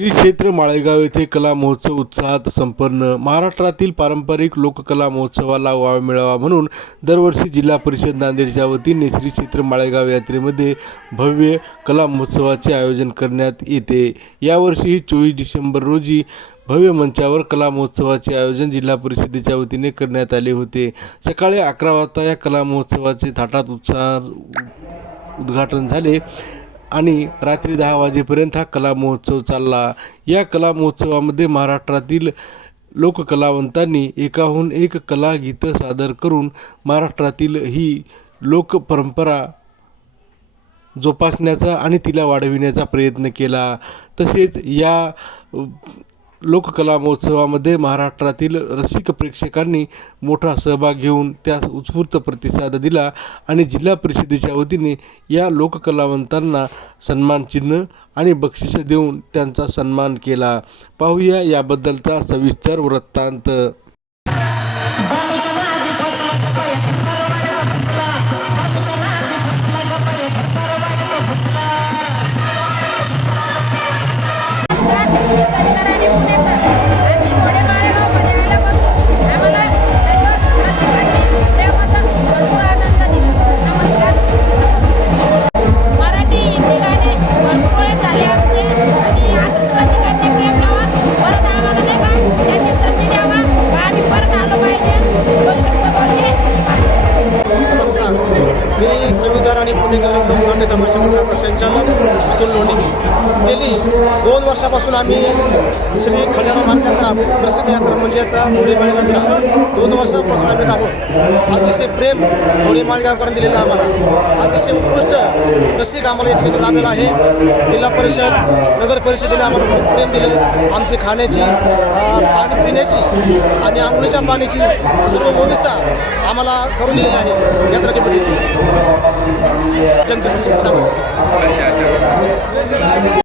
श्री क्षेत्र माळेगाव येथे कला महोत्सव उत्साहात संपन्न। महाराष्ट्रातील पारंपरिक लोककला महोत्सवाला वाव मिळावा म्हणून दरवर्षी जिल्हा परिषद नांदेडच्या वतीने श्री क्षेत्र माळेगाव यात्रेमध्ये भव्य कला महोत्सवाचे आयोजन करण्यात येते। यावर्षी 24 डिसेंबर रोजी भव्य मंचावर कला महोत्सवाचे आयोजन जिल्हा परिषदेच्या वतीने करण्यात आले होते। सकाळी 11 वाजता या कला महोत्सवाचे थाटात उद्घाटन झाले आणि रात्री 10 वाजेपर्यंत हा कला महोत्सव चालला। या कला महोत्सवामध्ये महाराष्ट्रातील लोककलावंतांनी एकाहून एक कला गीतं सादर करून महाराष्ट्रातील ही लोकपरंपरा जोपासण्याचा आणि तिला वाढविण्याचा प्रयत्न केला। तसेच या लोककला महोत्सवामध्ये महाराष्ट्रातील रसिक प्रेक्षकांनी मोठा सहभाग घेऊन त्यास उत्स्फूर्त प्रतिसाद दिला आणि जिल्हा परिषदेच्या वतीने या लोककलावंतांना सन्मान चिन्ह आणि बक्षीस देऊन त्यांचा सन्मान केला। पाहूया याबद्दलचा सविस्तर वृत्तांत। मी संविधान आणि पुणेकर लोकनाट्य तमाशा मंडळाचा संचालक अतुल लोणी। गेली 2 वर्षापासून आम्ही श्री खंडेराव मालकांचा प्रसिद्ध यात्रा म्हणजेच घोडे माळेगावला 2 वर्षापासून आम्ही आहोत। अतिशय प्रेम घोडे माळेगावकरांनी दिलेलं आम्हाला अतिशय उत्कृष्ट रसिक आम्हाला या ठिकाणी लाभलेला आहे। जिल्हा परिषद नगर परिषदेने आम्हाला खूप प्रेम दिलं। आमची खाण्याची पाणी पिण्याची आणि आंघोळीच्या पाण्याची सर्व व्यवस्था आम्हाला करून दिलेली आहे यात्रा कमिटीने।